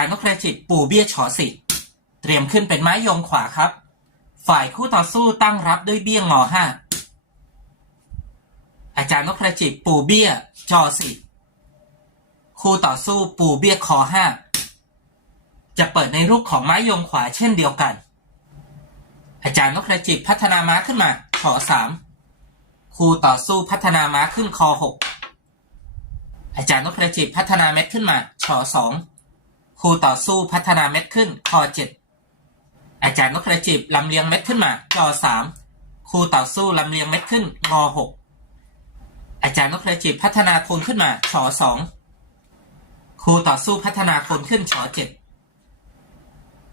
ารย์นกกระจิบปู่เบี้ยฉอสิ เตรียมขึ้นเป็นไม้ยงขวาครับ ฝ่ายคู่ต่อสู้ตั้งรับด้วยเบี้ยงอห้าอาจารย์นกกระจิบปู่เบี้ยจอสิ คู่ต่อสู้ปู่เบี้ยคอห้าจะเปิดในรูปของไม้ยงขวาเช่นเดียวกัน อาจารย์นกกระจิบพัฒนาม้าขึ้นมาขอสามคู่ต่อสู้พัฒนาม้าขึ้นคอหกอาจารย์นกกระจิบพัฒนาเม็ดขึ้นมาชอสอง คู่ต่อสู้พัฒนาเม็ดขึ้นคอเจ็ดอาจารย์นกกระจิบลำเลียงเม็ดขึ้นมาจอสามคู่ต่อสู้ลำเลียงเม็ดขึ้นงอหกอาจารย์นกกระจิบพัฒนาคูณขึ้นมาชอสองคู่ต่อสู้พัฒนาคูณขึ้นชอเจ็ด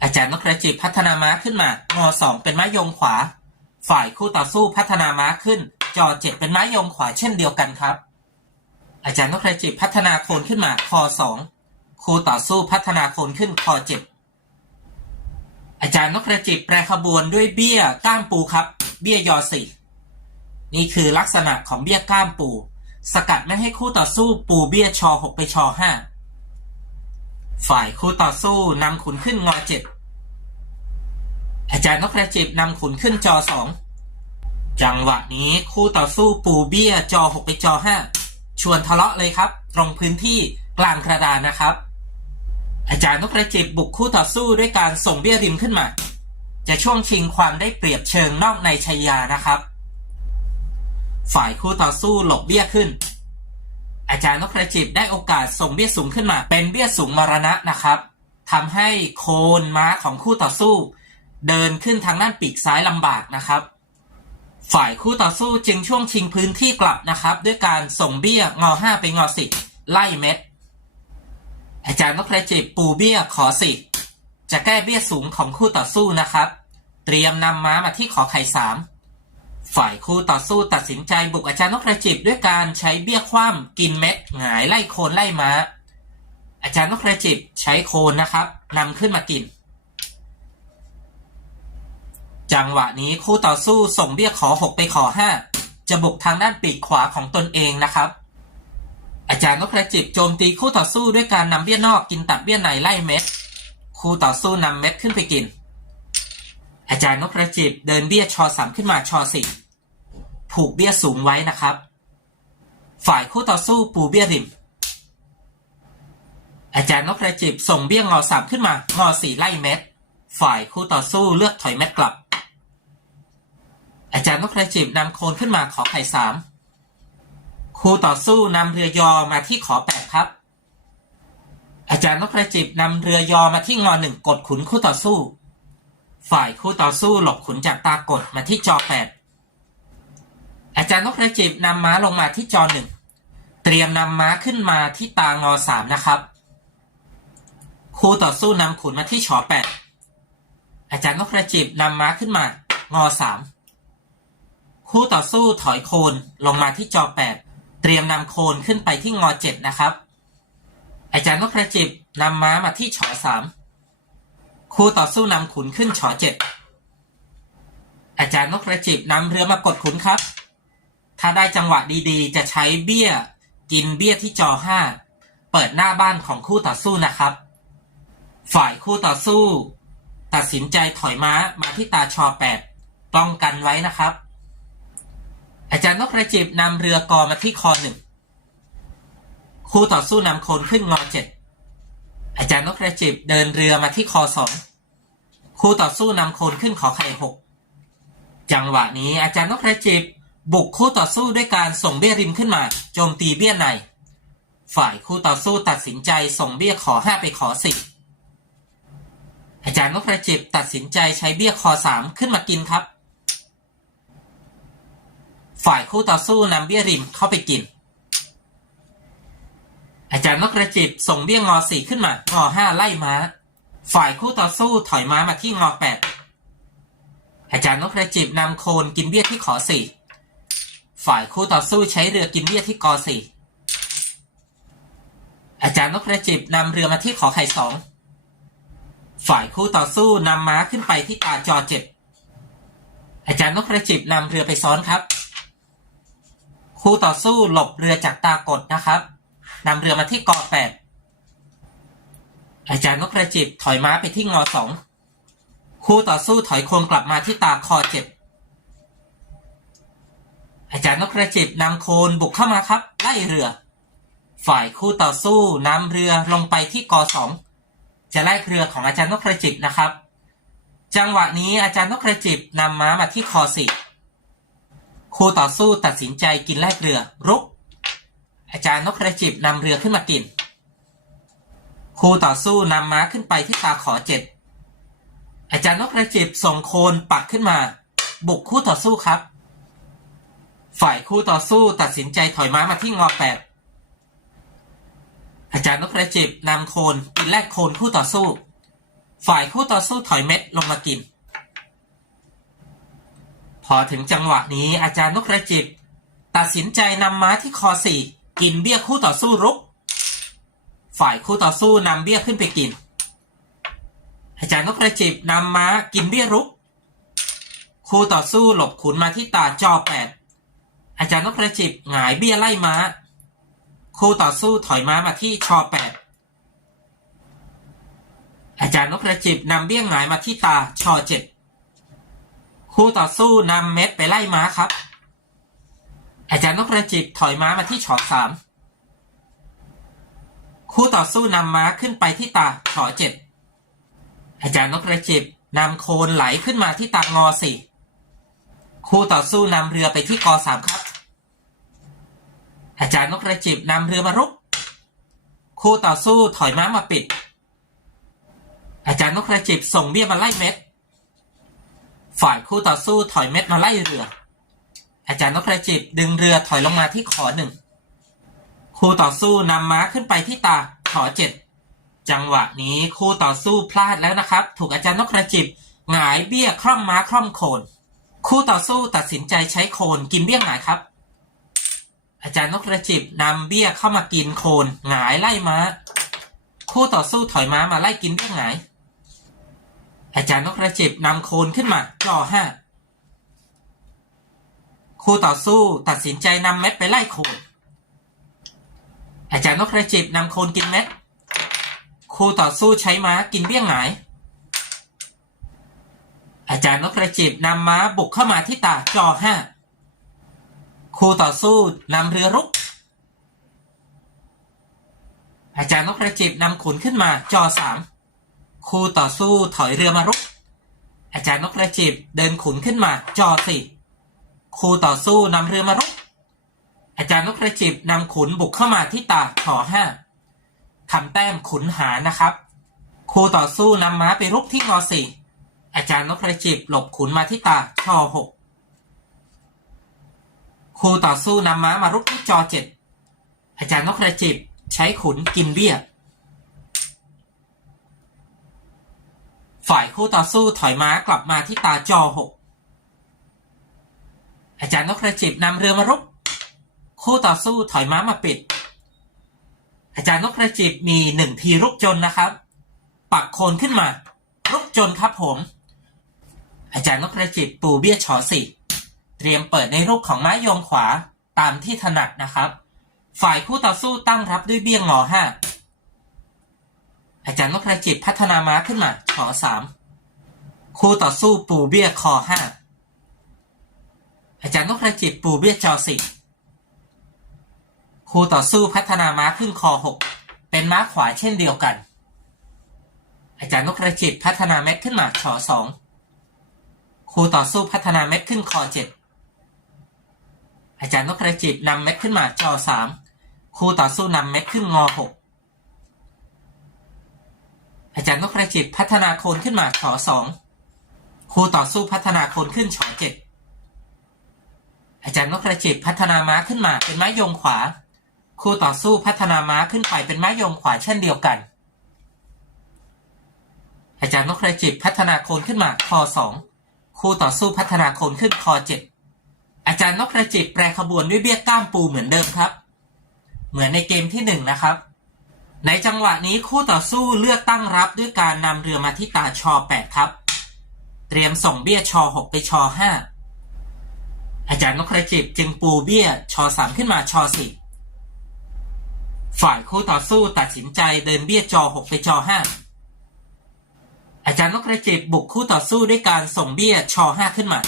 อาจารย์นกกระจิบพัฒนาม้าขึ้นมางอสองเป็นไม้ยงขวา ฝ่ายคู่ต่อสู้พัฒนาม้าขึ้น จอเจ็ดเป็นไม้ยงขวาเช่นเดียวกันครับ อาจารย์นกกระจิบพัฒนาโคนขึ้นมาคอสอง ครูต่อสู้พัฒนาคนขึ้นคอเจ็ดอาจารย์นกกระจิบแปรขบวนด้วยเบี้ยก้ามปูครับ เบี้ยยอสี่นี่คือลักษณะของเบี้ยก้ามปู สกัดไม่ให้คู่ต่อสู้ปูเบี้ยชอหกไปชอห้าฝ่ายคู่ต่อสู้นำขุนขึ้นงอเจ็ดอาจารย์นกกระจิบนำขุนขึ้นจอสองจังหวะนี้คู่ต่อสู้ปูเบี้ยจอหกไปจอห้าชวนทะเลาะเลยครับ ตรงพื้นที่กลางกระดานนะครับ อาจารย์นกกระจิบบุกคู่ต่อสู้ด้วยการส่งเบี้ยริมขึ้นมา จะช่วงชิงความได้เปรียบเชิงนอกในชัยยานะครับ ฝ่ายคู่ต่อสู้หลบเบี้ยขึ้น อาจารย์นกกระจิบได้โอกาสส่งเบี้ยสูงขึ้นมา เป็นเบี้ยสูงมรณะนะครับทำให้โคนม้าของคู่ต่อสู้ เดินขึ้นทางด้านปีกซ้ายลำบากนะครับ ฝ่ายคู่ต่อสู้จึงช่วงชิงพื้นที่กลับนะครับ ด้วยการส่งเบี้ยงอห้าไปงอสิไล่เม็ด อาจารย์นกกระจิบปูเบี้ยขอสิจะแก้เบี้ยสูงของคู่ต่อสู้นะครับ เตรียมนำม้ามาที่ขอไข่สามฝ่ายคู่ต่อสู้ตัดสินใจบุกอาจารย์นกกระจิบด้วยการใช้เบี้ยคว่ำกินเม็ดหงายไล่โคนไล่ม้า อาจารย์นกกระจิบใช้โคนนะครับนำขึ้นมากิน จังหวะนี้คู่ต่อสู้ส่งเบี้ยขอหกไปขอห้าจะบุกทางด้านปีกขวาของตนเองนะครับ อาจารย์นกกระจิบโจมตีคู่ต่อสู้ด้วยการนำเบี้ยนอกกินตัดเบี้ยในไล่เม็ด คู่ต่อสู้นำเม็ดขึ้นไปกิน อาจารย์นกกระจิบเดินเบี้ยชอสามขึ้นมาชอสี่ผูกเบี้ยสูงไว้นะครับ ฝ่ายคู่ต่อสู้ปูเบี้ยริม อาจารย์นกกระจิบส่งเบี้ยงอสามขึ้นมางอสี่ไล่เม็ด ฝ่ายคู่ต่อสู้เลือกถอยเม็ดกลับ อาจารย์นกกระจิบนำโคนขึ้นมาขอไข่สาม คู่ต่อสู้นำเรือยอมาที่ขอแปดครับ อาจารย์นกกระจิบนำเรือยอมาที่งอหนึ่งกดขุนคู่ต่อสู้ ฝ่ายคู่ต่อสู้หลบขุนจากตากดมาที่จอแปดอาจารย์นกกระจิบนำม้าลงมาที่จอหนึ่งเตรียมนำม้าขึ้นมาที่ตางอสามนะครับ คู่ต่อสู้นำขุนมาที่ชอแปดอาจารย์นกกระจิบนำม้าขึ้นมางอสามคู่ต่อสู้ถอยโคนลงมาที่จอแปด เตรียมนำโคนขึ้นไปที่งอเจ็ดนะครับ อาจารย์นกกระจิบนำม้ามาที่ชอสามคู่ต่อสู้นำขุนขึ้นชอเจ็ดอาจารย์นกกระจิบนำเรือมากดขุนครับ ถ้าได้จังหวะดีๆ จะใช้เบี้ย กินเบี้ยที่จอห้าเปิดหน้าบ้านของคู่ต่อสู้นะครับ ฝ่ายคู่ต่อสู้ ตัดสินใจถอยม้ามาที่ตาชอแปดป้องกันไว้นะครับ อาจารย์นกกระจิบนำเรือกอมาที่คอหนึ่งคู่ต่อสู้นำโคนขึ้นงอเจ็ดอาจารย์นกกระจิบเดินเรือมาที่คอสองคู่ต่อสู้นำโคนขึ้นขอไข่หกจังหวะนี้อาจารย์นกกระจิบบุกคู่ต่อสู้ด้วยการส่งเบี้ยริมขึ้นมา โจมตีเบี้ยในฝ่ายคู่ต่อสู้ตัดสินใจส่งเบี้ยขอห้าไปขอสิบอาจารย์นกกระจิบตัดสินใจใช้เบี้ยคอสามขึ้นมากินครับ ฝ่ายคู่ต่อสู้นำเบี้ยริมเข้าไปกิน อาจารย์นกกระจิบส่งเบี้ยงอสี่ขึ้นมางอห้าไล่ม้า ฝ่ายคู่ต่อสู้ถอยม้ามาที่งอแปดอาจารย์นกกระจิบนำโคนกินเบี้ยที่ขอสี่ฝ่ายคู่ต่อสู้ใช้เรือกินเบี้ยที่กอสี่อาจารย์นกกระจิบนำเรือมาที่ขอไข่สองฝ่ายคู่ต่อสู้นำม้าขึ้นไปที่ตาจอเจ็ดอาจารย์นกกระจิบนำเรือไปซ้อนครับ คู่ต่อสู้หลบเรือจากตากดนะครับนำเรือมาที่กอแปดอาจารย์นกกระจิบถอยม้าไปที่งอสองคู่ต่อสู้ถอยโคนกลับมาที่ตาคอเจ็ดอาจารย์นกกระจิบนำโคนบุกเข้ามาครับ ไล่เรือ ฝ่ายคู่ต่อสู้นำเรือลงไปที่กอสองจะไล่เรือของอาจารย์นกกระจิบนะครับ จังหวะนี้อาจารย์นกกระจิบนำม้ามาที่คอสี่ คู่ต่อสู้ตัดสินใจกินแลกเรือ รุก อาจารย์นกกระจิบนำเรือขึ้นมากิน คู่ต่อสู้นำม้าขึ้นไปที่ตาขอเจ็ดอาจารย์นกกระจิบส่งโคนปักขึ้นมา บุกคู่ต่อสู้ครับ ฝ่ายคู่ต่อสู้ตัดสินใจถอยม้ามาที่งอแปดอาจารย์นกกระจิบนำโคนกินแลกโคนคู่ต่อสู้ ฝ่ายคู่ต่อสู้ถอยเม็ดลงมากิน พอถึงจังหวะนี้อาจารย์นกกระจิบตัดสินใจนำม้าที่คอสี่กินเบี้ยคู่ต่อสู้รุก ฝ่ายคู่ต่อสู้นำเบี้ยขึ้นไปกิน อาจารย์นกกระจิบนำม้ากินเบี้ยรุก คู่ต่อสู้หลบขุนมาที่ตาจอแปดอาจารย์นกกระจิบหงายเบี้ยไล่ม้า คู่ต่อสู้ถอยม้ามาที่ชอแปดอาจารย์นกกระจิบนำเบี้ยหงายมาที่ตาชอเจ็ด คู่ต่อสู้นำเม็ดไปไล่ม้าครับ อาจารย์นกกระจิบถอยม้ามาที่ฉอสามคู่ต่อสู้นำม้าขึ้นไปที่ตาฉอเจ็ดอาจารย์นกกระจิบนำโคนไหลขึ้นมาที่ตางอสี่คู่ต่อสู้นำเรือไปที่กอสามครับ อาจารย์นกกระจิบนำเรือมารุก คู่ต่อสู้ถอยม้ามาปิด อาจารย์นกกระจิบส่งเบี้ยมาไล่เม็ด ฝ่ายคู่ต่อสู้ถอยเม็ดมาไล่เรือ อาจารย์นกกระจิบดึงเรือถอยลงมาที่ขอหนึ่ง คู่ต่อสู้นำม้าขึ้นไปที่ตาขอเจ็ด จังหวะนี้คู่ต่อสู้พลาดแล้วนะครับ ถูกอาจารย์นกกระจิบหงายเบี้ยคร่อมม้าคร่อมโคน คู่ต่อสู้ตัดสินใจใช้โคนกินเบี้ยหงายครับ อาจารย์นกกระจิบนำเบี้ยเข้ามากินโคนหงายไล่ม้า คู่ต่อสู้ถอยม้ามาไล่กินเบี้ยหงาย อาจารย์นกกระจิบนำโคนขึ้นมาจอห้าคู่ต่อสู้ตัดสินใจนำเม็ดไปไล่โคน อาจารย์นกกระจิบนำโคนกินเม็ด คู่ต่อสู้ใช้ม้ากินเบี้ยงหงาย อาจารย์นกกระจิบนำม้าบุกเข้ามาที่ตาจอห้าคู่ต่อสู้นำเรือรุก อาจารย์นกกระจิบนำขุนขึ้นมาจอสาม คู่ต่อสู้ถอยเรือมารุก อาจารย์นกกระจิบเดินขุนขึ้นมา จอสี่คู่ต่อสู้นำเรือมารุก อาจารย์นกกระจิบนำขุนบุกเข้ามาที่ตาขอห้าทำแต้มขุนหานะครับ คู่ต่อสู้นำม้าไปรุกที่งอสี่อาจารย์นกกระจิบหลบขุนมาที่ตาชอหกคู่ต่อสู้นำม้ามารุกที่จอเจ็ดอาจารย์นกกระจิบใช้ขุนกินเบี้ย ฝ่ายคู่ต่อสู้ถอยม้ากลับมาที่ตาจอหกอาจารย์นกกระจิบนำเรือมารุก คู่ต่อสู้ถอยม้ามาปิด อาจารย์นกกระจิบมีหนึ่งทีรุกจนนะครับ ปักโคนขึ้นมา รุกจนครับผม อาจารย์นกกระจิบปูเบี้ยชอสี่เตรียมเปิดในรูปของไม้โยงขวาตามที่ถนัดนะครับ ฝ่ายคู่ต่อสู้ตั้งรับด้วยเบี้ยงอห้า อาจารย์นกกระจิบพัฒนาม้าขึ้นมาขอสามคู่ต่อสู้ปูเบี้ยคอห้าอาจารย์นกกระจิบปูเบี้ยจอสี่คู่ต่อสู้พัฒนาม้าขึ้นคอหกเป็นม้าขวาเช่นเดียวกัน อาจารย์นกกระจิบพัฒนาเม็ดขึ้นมาชอสองคู่ต่อสู้พัฒนาเม็ดขึ้นคอเจ็ดอาจารย์นกกระจิบนำเม็ดขึ้นมาจอสามคู่ต่อสู้นำเม็ดขึ้นงอหก อาจารย์นกกระจิบพัฒนาโคนขึ้นมาชอสองครูต่อสู้พัฒนาโคนขึ้นชอเจ็ดอาจารย์นกกระจิบพัฒนาม้าขึ้นมาเป็นไม้โยงขวาครูต่อสู้พัฒนาม้าขึ้นไปเป็นไม้โยงขวาเช่นเดียวกัน อาจารย์นกกระจิบพัฒนาโคนขึ้นมาคอสองครูต่อสู้พัฒนาโคนขึ้นคอเจ็ดอาจารย์นกกระจิบแปรขบวนด้วยเบี้ยก้ามปูเหมือนเดิมครับ เหมือนในเกมที่หนึ่งนะครับ ในจังหวะนี้คู่ต่อสู้เลือกตั้งรับด้วยการนำเรือมาที่ตาชอแปดครับ เตรียมส่งเบี้ยชอหกไปชอห้าอาจารย์นกกระจิบจึงปูเบี้ยชอสามขึ้นมาชอสี่ฝ่ายคู่ต่อสู้ตัดสินใจเดินเบี้ยจอหกไปจอห้าอาจารย์นกกระจิบบุกคู่ต่อสู้ด้วยการส่งเบี้ยชอห้าขึ้นมา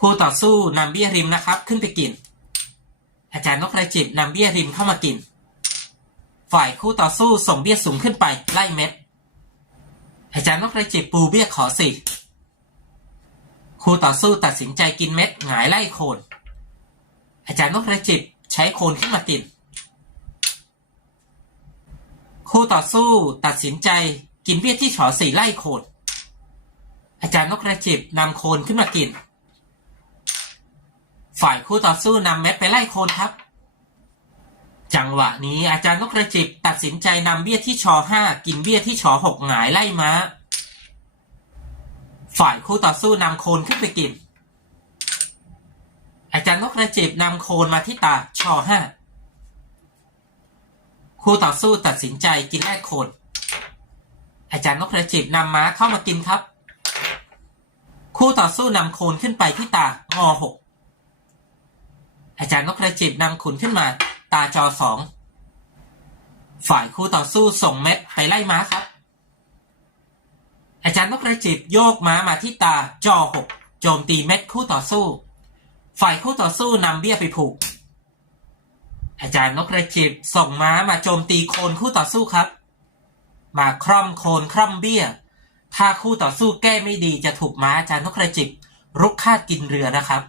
คู่ต่อสู้นำเบี้ยริมนะครับขึ้นไปกิน อาจารย์นกกระจิบนำเบี้ยริมเข้ามากิน ฝ่ายคู่ต่อสู้ส่งเบี้ยสูงขึ้นไปไล่เม็ด อาจารย์นกกระจิบปูเบี้ยขอสี่คู่ต่อสู้ตัดสินใจกินเม็ดหงายไล่โคน อาจารย์นกกระจิบใช้โคนขึ้นมากิน คู่ต่อสู้ตัดสินใจกินเบี้ยที่ฉอสี่ไล่โคน อาจารย์นกกระจิบนำโคนขึ้นมากิน ฝ่ายคู่ต่อสู้นำเม็ดไปไล่โคนครับ จังหวะนี้อาจารย์นกกระจิบตัดสินใจนำเบี้ยที่ชอห้ากินเบี้ยที่ชอหกหงายไล่ม้า ฝ่ายคู่ต่อสู้นำโคนขึ้นไปกิน อาจารย์นกกระจิบนำโคนมาที่ตาชอห้าคู่ต่อสู้ตัดสินใจกินแรกโคนอาจารย์นกกระจิบนำม้าเข้ามากินครับ คู่ต่อสู้นำโคนขึ้นไปที่ตางอหก อาจารย์นกกระจิบนำขุนขึ้นมา ตาจอสอง ฝ่ายคู่ต่อสู้ส่งเม็ดไปไล่ม้าครับ อาจารย์นกกระจิบโยกม้ามาที่ตาจอหกโจมตีเม็ดคู่ต่อสู้ ฝ่ายคู่ต่อสู้นำเบี้ยไปผูก อาจารย์นกกระจิบส่งม้ามาโจมตีโคนคู่ต่อสู้ครับ มาคร่อมโคนคร่อมเบี้ย ถ้าคู่ต่อสู้แก้ไม่ดีจะถูกม้าอาจารย์นกกระจิบรุกคาดกินเรือนะครับ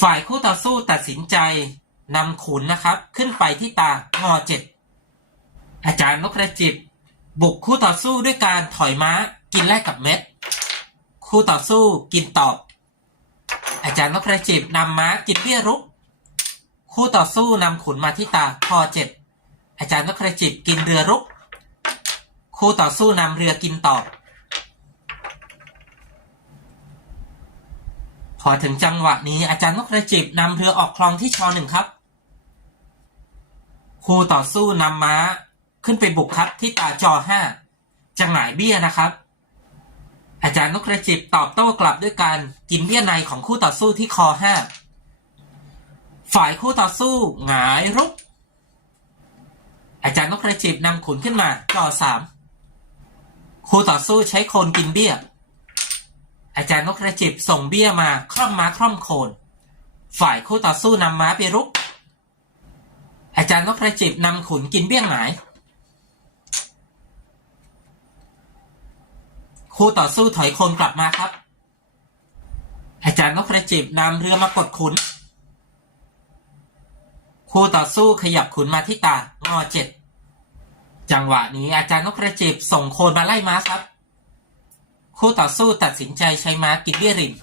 ฝ่ายคู่ต่อสู้ตัดสินใจนำขุนนะครับ ขึ้นไปที่ตางอเจ็ดอาจารย์นกกระจิบ บุกคู่ต่อสู้ด้วยการถอยม้ากินแลกกับเม็ด คู่ต่อสู้กินตอบ อาจารย์นกกระจิบนำม้ากินเบี้ยรุก คู่ต่อสู้นำขุนมาที่ตาคอเจ็ดอาจารย์นกกระจิบกินเรือรุก คู่ต่อสู้นำเรือกินตอบ พอถึงจังหวะนี้อาจารย์นกกระจิบนำเรือออกคลองที่ชอหนึ่งครับ คู่ต่อสู้นำม้าขึ้นไปบุกครับที่ตาจอห้าจะหงายเบี้ยนะครับ อาจารย์นกกระจิบตอบโต้กลับด้วยการกินเบี้ยในของคู่ต่อสู้ที่คอห้าฝ่ายคู่ต่อสู้หงายรุก อาจารย์นกกระจิบนำขุนขึ้นมาจอสามคู่ต่อสู้ใช้โคนกินเบี้ย อาจารย์นกกระจิบส่งเบี้ยมาคร่อมม้าคร่อมโคน ฝ่ายคู่ต่อสู้นำม้าไปรุก อาจารย์นกกระจิบนำขุนกินเบี้ยหงาย คู่ต่อสู้ถอยโคนกลับมาครับ อาจารย์นกกระจิบนำเรือมากดขุน คู่ต่อสู้ขยับขุนมาที่ตางอเจ็ดจังหวะนี้อาจารย์นกกระจิบส่งโคนมาไล่ม้าครับ คู่ต่อสู้ตัดสินใจใช้ม้ากินเบี้ยริม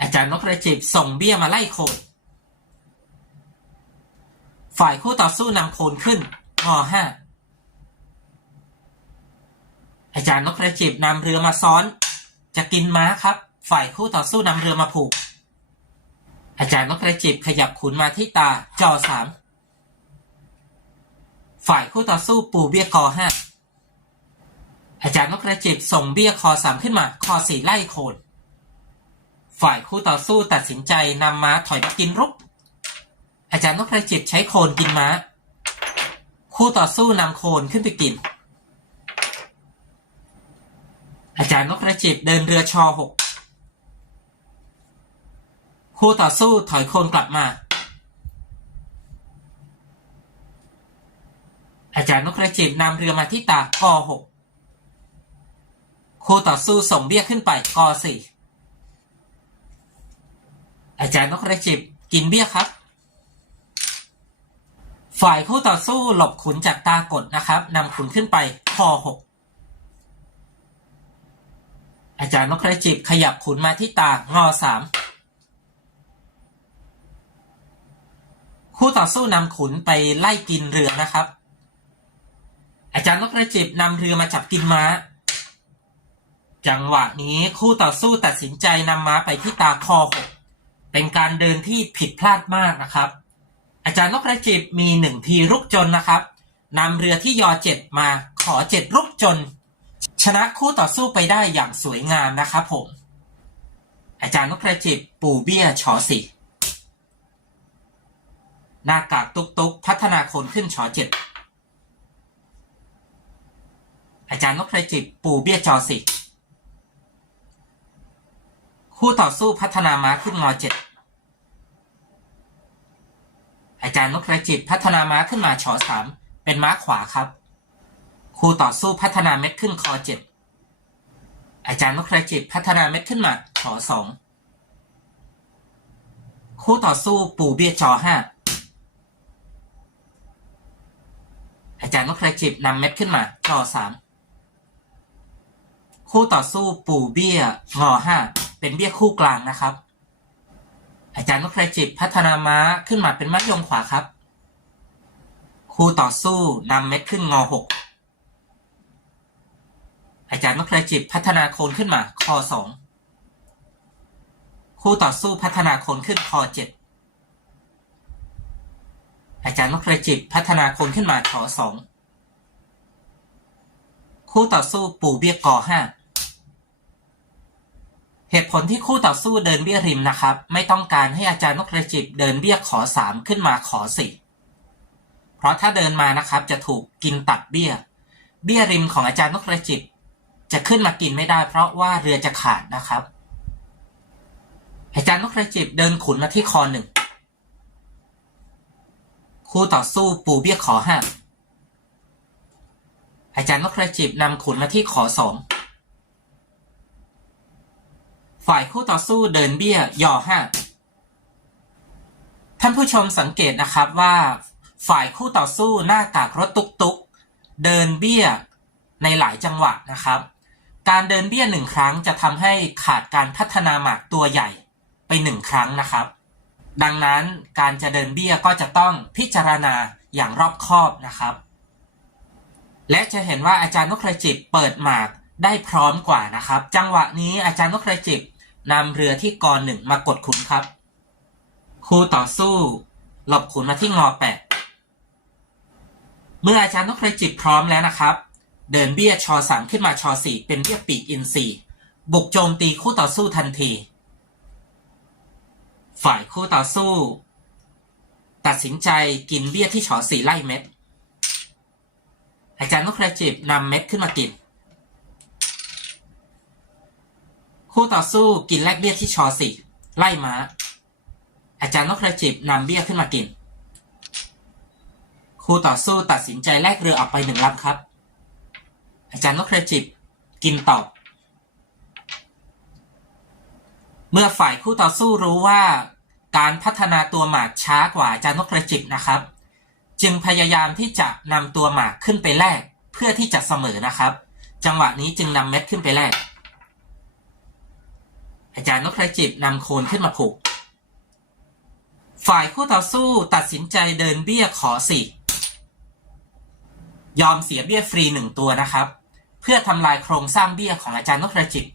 อาจารย์นกกระจิบส่งเบี้ยมาไล่โคน ฝ่ายคู่ต่อสู้นำโคนขึ้นงอห้าอาจารย์นกกระจิบนำเรือมาซ้อน จะกินม้าครับ ฝ่ายคู่ต่อสู้นำเรือมาผูก อาจารย์นกกระจิบขยับขุนมาที่ตาจอสามฝ่ายคู่ต่อสู้ปูเบี้ยคอห้า อาจารย์นกกระจิบส่งเบี้ยคอสามขึ้นมา คอสี่ไล่โคนฝ่ายคู่ต่อสู้ตัดสินใจนำม้าถอยมากินรุก อาจารย์นกกระจิบใช้โคนกินม้า คู่ต่อสู้นำโคนขึ้นไปกิน อาจารย์นกกระจิบเดินเรือชอหกคู่ต่อสู้ถอยโคนกลับมา อาจารย์นกกระจิบนำเรือมาที่ตากอหก คู่ต่อสู้ส่งเบี้ยขึ้นไปกอสี่อาจารย์นกกระจิบกินเบี้ยครับ ฝ่ายคู่ต่อสู้หลบขุนจากตากดนะครับนำขุนขึ้นไปคอหกอาจารย์นกกระจิบขยับขุนมาที่ตางอสามคู่ต่อสู้นำขุนไปไล่กินเรือนะครับ อาจารย์นกกระจิบนำเรือมาจับกินม้า จังหวะนี้คู่ต่อสู้ตัดสินใจนำม้าไปที่ตาคอหกเป็นการเดินที่ผิดพลาดมากนะครับ อาจารย์นกกระจิบมีหนึ่งทีรุกจนนะครับนำเรือที่ยอเจ็ดมาขอเจ็ดรุกจน ชนะคู่ต่อสู้ไปได้อย่างสวยงามนะครับผม อาจารย์นกกระจิบปูเบี้ยชอสี่หน้ากากตุกตุกพัฒนาคนขึ้นชอเจ็ดอาจารย์นกกระจิบปูเบี้ยจอสิ คู่ต่อสู้พัฒนาม้าขึ้นงอเจ็ดอาจารย์นกกระจิบพัฒนาม้าขึ้นมาชอสามเป็นม้าขวาครับ คู่ต่อสู้พัฒนาเม็ดขึ้นคอเจ็ดอาจารย์นกกระจิบพัฒนาเม็ดขึ้นมาชอสองคู่ต่อสู้ปู่เบี้ยจอห้าอาจารย์นกกระจิบนำเม็ดขึ้นมาจอสามคู่ต่อสู้ปู่เบี้ยงอห้า เป็นเบี้ยคู่กลางนะครับ อาจารย์นกกรจิบพัฒนาม้าขึ้นมาเป็นมัดยมขวาครับ คู่ต่อสู้นำเม็ดขึ้นงอหกอาจารย์นกกรจิบพัฒนาโคนขึ้นมาคอสองคู่ต่อสู้พัฒนาโคนขึ้นคอเจ็ดอาจารย์นกกรจิบพัฒนาโคนขึ้นมาชอสองคู่ต่อสู้ปูเบี้ยกอห้า เหตุผลที่คู่ต่อสู้เดินเบี้ยริมนะครับ ไม่ต้องการให้อาจารย์นกกระจิบเดินเบี้ยขอสามขึ้นมาขอสี่เพราะถ้าเดินมานะครับจะถูกกินตัดเบี้ย เบี้ยริมของอาจารย์นกกระจิบจะขึ้นมากินไม่ได้ เพราะว่าเรือจะขาดนะครับ อาจารย์นกกระจิบเดินขุนมาที่คอหนึ่งคู่ต่อสู้ปูเบี้ยขอห้าอาจารย์นกกระจิบนำขุนมาที่ขอสอง ฝ่ายคู่ต่อสู้เดินเบี้ยยอห้าท่านผู้ชมสังเกตนะครับว่า ฝ่ายคู่ต่อสู้หน้ากากรถตุกตุกเดินเบี้ยในหลายจังหวะนะครับ การเดินเบี้ยหนึ่งครั้งจะทำให้ขาดการพัฒนาหมากตัวใหญ่ไปหนึ่งครั้งนะครับ ดังนั้นการจะเดินเบี้ยก็จะต้องพิจารณาอย่างรอบคอบนะครับ และจะเห็นว่าอาจารย์นกกระจิบเปิดหมากได้พร้อมกว่านะครับ จังหวะนี้อาจารย์นกกระจิบ นำเรือที่กรหนึ่งมากดขุนครับ คู่ต่อสู้ หลบขุนมาที่งอแปดเมื่ออาจารย์นกกระจิบพร้อมแล้วนะครับ เดินเบี้ยชอสามขึ้นมาชอสี่เป็นเบี้ยปีกอินซีบุกโจมตีคู่ต่อสู้ทันที ฝ่ายคู่ต่อสู้ ตัดสินใจกินเบี้ยที่ชอสี่ไล่เม็ดอาจารย์นกกระจิบนำเม็ดขึ้นมากิน คู่ต่อสู้กินแลกเบี้ยที่ชอสี่ไล่ม้า อาจารย์นกกระจิบนำเบี้ยขึ้นมากิน คู่ต่อสู้ตัดสินใจแลกเรือออกไปหนึ่งลำครับ อาจารย์นกกระจิบกินตอบเมื่อฝ่ายคู่ต่อสู้รู้ว่าการพัฒนาตัวหมากช้ากว่าอาจารย์นกกระจิบนะครับ จึงพยายามที่จะนำตัวหมากขึ้นไปแลกเพื่อที่จะเสมอนะครับ จังหวะนี้จึงนำเม็ดขึ้นไปแลก อาจารย์นกกระจิบนำโคนขึ้นมาผูก ฝ่ายคู่ต่อสู้ตัดสินใจเดินเบี้ยขอสี่ยอมเสียเบี้ยฟรีหนึ่งตัวนะครับ เพื่อทำลายโครงสร้างเบี้ยของอาจารย์นกกระจิบ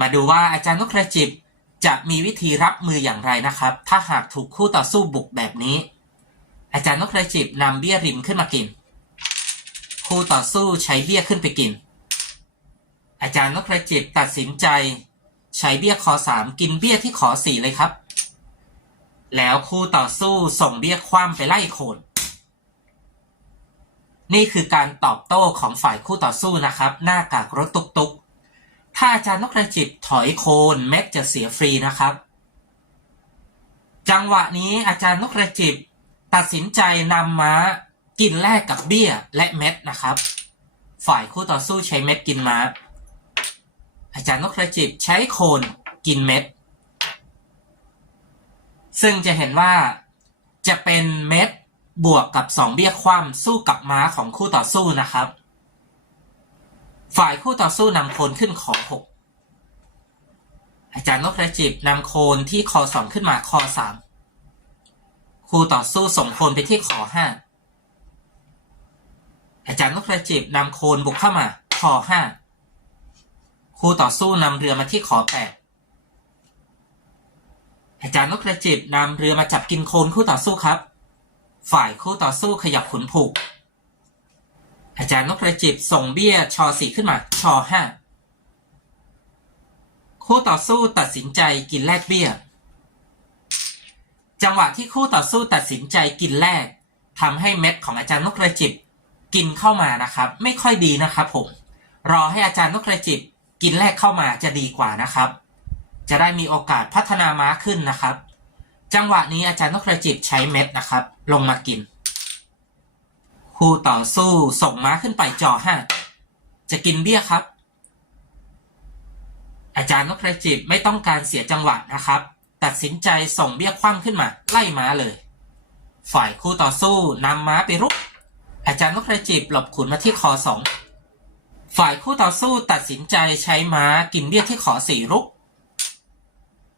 มาดูว่าอาจารย์นกกระจิบจะมีวิธีรับมืออย่างไรนะครับ ถ้าหากถูกคู่ต่อสู้บุกแบบนี้ อาจารย์นกกระจิบนำเบี้ยริมขึ้นมากิน คู่ต่อสู้ใช้เบี้ยขึ้นไปกิน อาจารย์นกกระจิบตัดสินใจ ใช้เบี้ยคอสามกินเบี้ยที่ขอสี่เลยครับ แล้วคู่ต่อสู้ส่งเบี้ยคว่ำไปไล่โคน นี่คือการตอบโต้ของฝ่ายคู่ต่อสู้นะครับ หน้ากากรถตุกตุกถ้าอาจารย์นกกระจิบถอยโคนเม็ดจะเสียฟรีนะครับ จังหวะนี้อาจารย์นกกระจิบตัดสินใจนำม้ากินแลกกับเบี้ยและเม็ดนะครับ ฝ่ายคู่ต่อสู้ใช้เม็ดกินม้า อาจารย์นกกระจิบใช้โคนกินเม็ด ซึ่งจะเห็นว่าจะเป็นเม็ดบวกกับสองเบี้ยคว่ำสู้กับม้าของคู่ต่อสู้นะครับ ฝ่ายคู่ต่อสู้นำโคนขึ้นขอหกอาจารย์นพกระจิบนำโคนที่คอสองขึ้นมาคอสามคู่ต่อสู้ส่งโคนไปที่ขอห้าอาจารย์นพกระจิบนำโคนบุกเข้ามาคอห้า คู่ต่อสู้นำเรือมาที่ขอแปดอาจารย์นกกระจิบนำเรือมาจับกินโคนคู่ต่อสู้ครับ ฝ่ายคู่ต่อสู้ขยับขุนผูก อาจารย์นกกระจิบส่งเบี้ยชอสี่ขึ้นมาชอห้าคู่ต่อสู้ตัดสินใจกินแลกเบี้ย จังหวะที่คู่ต่อสู้ตัดสินใจกินแรกทำให้เม็ดของอาจารย์นกกระจิบกินเข้ามานะครับ ไม่ค่อยดีนะครับผมรอให้อาจารย์นกกระจิบ กินแรกเข้ามาจะดีกว่านะครับ จะได้มีโอกาสพัฒนาม้าขึ้นนะครับ จังหวะนี้อาจารย์นกกระจิบใช้เม็ดนะครับ ลงมากิน คู่ต่อสู้ส่งม้าขึ้นไปจอห้าจะกินเบี้ยครับ อาจารย์นกกระจิบไม่ต้องการเสียจังหวะนะครับ ตัดสินใจส่งเบี้ยคว่ำขึ้นมา ไล่ม้าเลย ฝ่ายคู่ต่อสู้นำม้าไปรุกอาจารย์นกกระจิบหลบขุนมาที่คอสอง ฝ่ายคู่ต่อสู้ตัดสินใจใช้ม้ากินเบี้ยที่ขอสี่รุก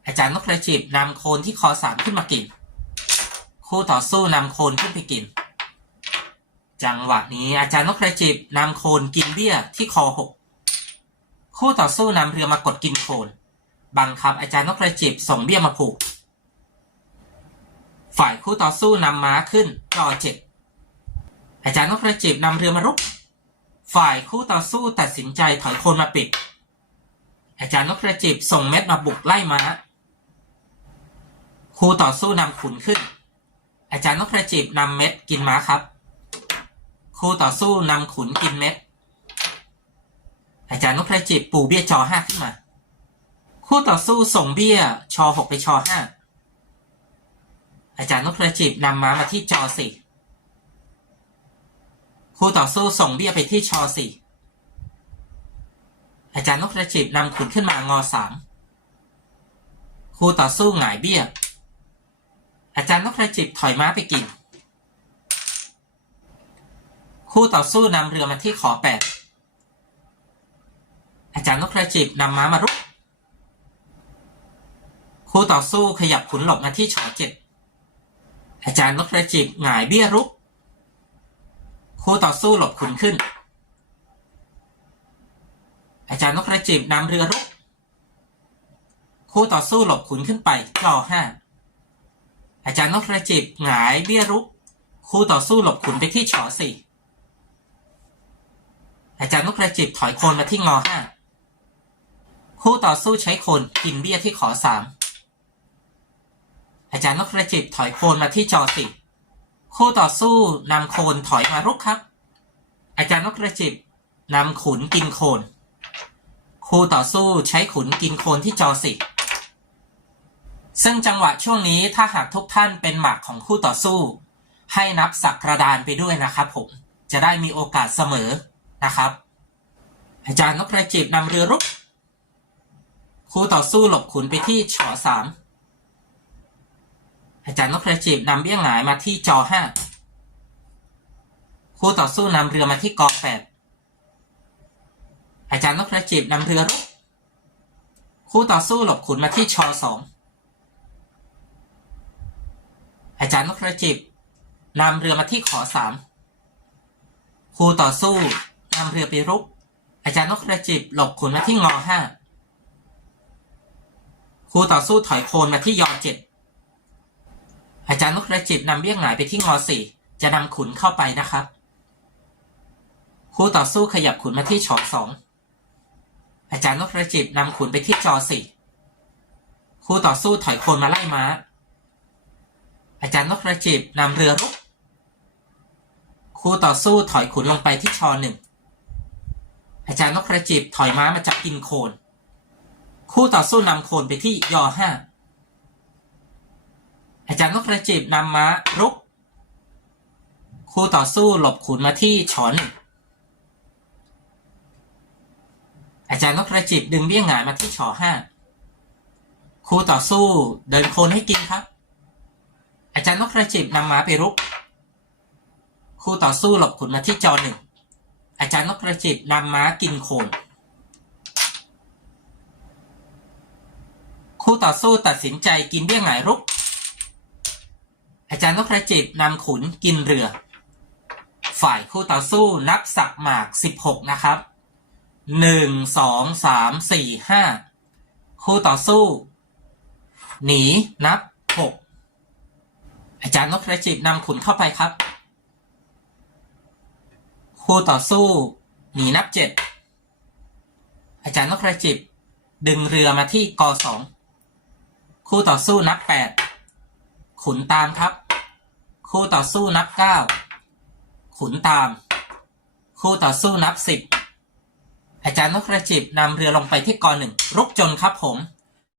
อาจารย์นกกระจิบนำโคนที่คอสามขึ้นมากิน คู่ต่อสู้นำโคนขึ้นไปกิน จังหวะนี้อาจารย์นกกระจิบนำโคนกินเบี้ยที่คอหกคู่ต่อสู้นำเรือมากดกินโคนบังคับอาจารย์นกกระจิบส่งเบี้ยมาผูก ฝ่ายคู่ต่อสู้นำม้าขึ้นจอเจ็ดอาจารย์นกกระจิบนำเรือมารุก ฝ่ายคู่ต่อสู้ตัดสินใจถอยคนมาปิด อาจารย์นกกระจิบส่งเม็ดมาบุกไล่ม้า คู่ต่อสู้นำขุนขึ้น อาจารย์นกกระจิบนำเม็ดกินม้าครับ คู่ต่อสู้นำขุนกินเม็ด อาจารย์นพพระจิตปูเบี้ยจอห้าขึ้นมา คู่ต่อสู้ส่งเบี้ยชอหกไปชอห้าอาจารย์นพพระจิตนำม้ามาที่จอสี่ คู่ต่อสู้ส่งเบี้ยไปที่ชอสี่อาจารย์นพพระจิตนำขุนขึ้นมางอสามคู่ต่อสู้หงายเบี้ย อาจารย์นพพระจิตถอยม้าไปกิน คู่ต่อสู้นำเรือมาที่ขอแปดอาจารย์นกกระจิบนำม้ามารุก คู่ต่อสู้ขยับขุนหลบมาที่ฉอเจ็ดอาจารย์นกกระจิบหงายเบี้ยรุก คู่ต่อสู้หลบขุนขึ้น อาจารย์นกกระจิบนำเรือรุก คู่ต่อสู้หลบขุนขึ้นไปจอห้าอาจารย์นกกระจิบหงายเบี้ยรุก คู่ต่อสู้หลบขุนไปที่ฉอสี่อาจารย์นกกระจิบถอยโคนมาที่งอห้าคู่ต่อสู้ใช้โคนกินเบี้ยที่ขอสามอาจารย์นกกระจิบถอยโคนมาที่จอสี่ คู่ต่อสู้นำโคนถอยมารุกครับ อาจารย์นกกระจิบนำขุนกินโคน คู่ต่อสู้ใช้ขุนกินโคนที่จอสี่ซึ่งจังหวะช่วงนี้ถ้าหากทุกท่านเป็นหมากของคู่ต่อสู้ ให้นับสักกระดานไปด้วยนะครับผม จะได้มีโอกาสเสมอนะครับ อาจารย์นกกระจิบนำเรือรุกคู่ต่อสู้หลบขุนไปที่ฉอสาม อาจารย์นกกระจิบนำเบี้ยหงายมาที่จอห้าคู่ต่อสู้นำเรือมาที่กอแปดอาจารย์นกกระจิบนำเรือรุกคู่ต่อสู้หลบขุนมาที่ชอสองอาจารย์นกกระจิบนำเรือมาที่ขอสามคู่ต่อสู้นำเรือไปรุก อาจารย์นกกระจิบหลบขุนมาที่งอห้าคู่ต่อสู้ถอยโคนมาที่ยอเจ็ด อาจารย์นกกระจิบนำเบี้ยงหงายไปที่งอสี่จะนำขุนเข้าไปนะครับ คู่ต่อสู้ขยับขุนมาที่ฉอสองอาจารย์นกกระจิบนำขุนไปที่จอสี่คู่ต่อสู้ถอยโคนมาไล่ม้า อาจารย์นกกระจิบนำเรือรุก คู่ต่อสู้ถอยขุนลงไปที่ชอหนึ่งอาจารย์นกกระจิบถอยม้ามาจับกินโคน คู่ต่อสู้นำโคนไปที่ยอห้า อาจารย์นกกระจิบนำม้ารุก คู่ต่อสู้หลบขุนมาที่ฉอน อาจารย์นกกระจิบดึงเบี้ยงหงายมาที่ฉอห้าคู่ต่อสู้เดินโคนให้กินครับ อาจารย์นกกระจิบนำม้าไปรุก คู่ต่อสู้หลบขุนมาที่จอหนึ่งอาจารย์นกกระจิบนำม้ากินโคนคู่ต่อสู้ตัดสินใจกินเบี้ยงหงายรุก อาจารย์นกกระจิบนำขุนกินเรือ ฝ่ายคู่ต่อสู้นับสักหมากสิบหกนะครับหนึ่งสองสามสี่ห้าคู่ต่อสู้ หนีนับหกอาจารย์นกกระจิบนำขุนเข้าไปครับ คู่ต่อสู้ หนีนับเจ็ดอาจารย์นกกระจิบดึงเรือมาที่กอสองคู่ต่อสู้นับแปดขุนตามครับ คู่ต่อสู้นับเก้าขุนตาม คู่ต่อสู้นับสิบอาจารย์นกกระจิบนำเรือลงไปที่กอหนึ่งรุกจนครับผม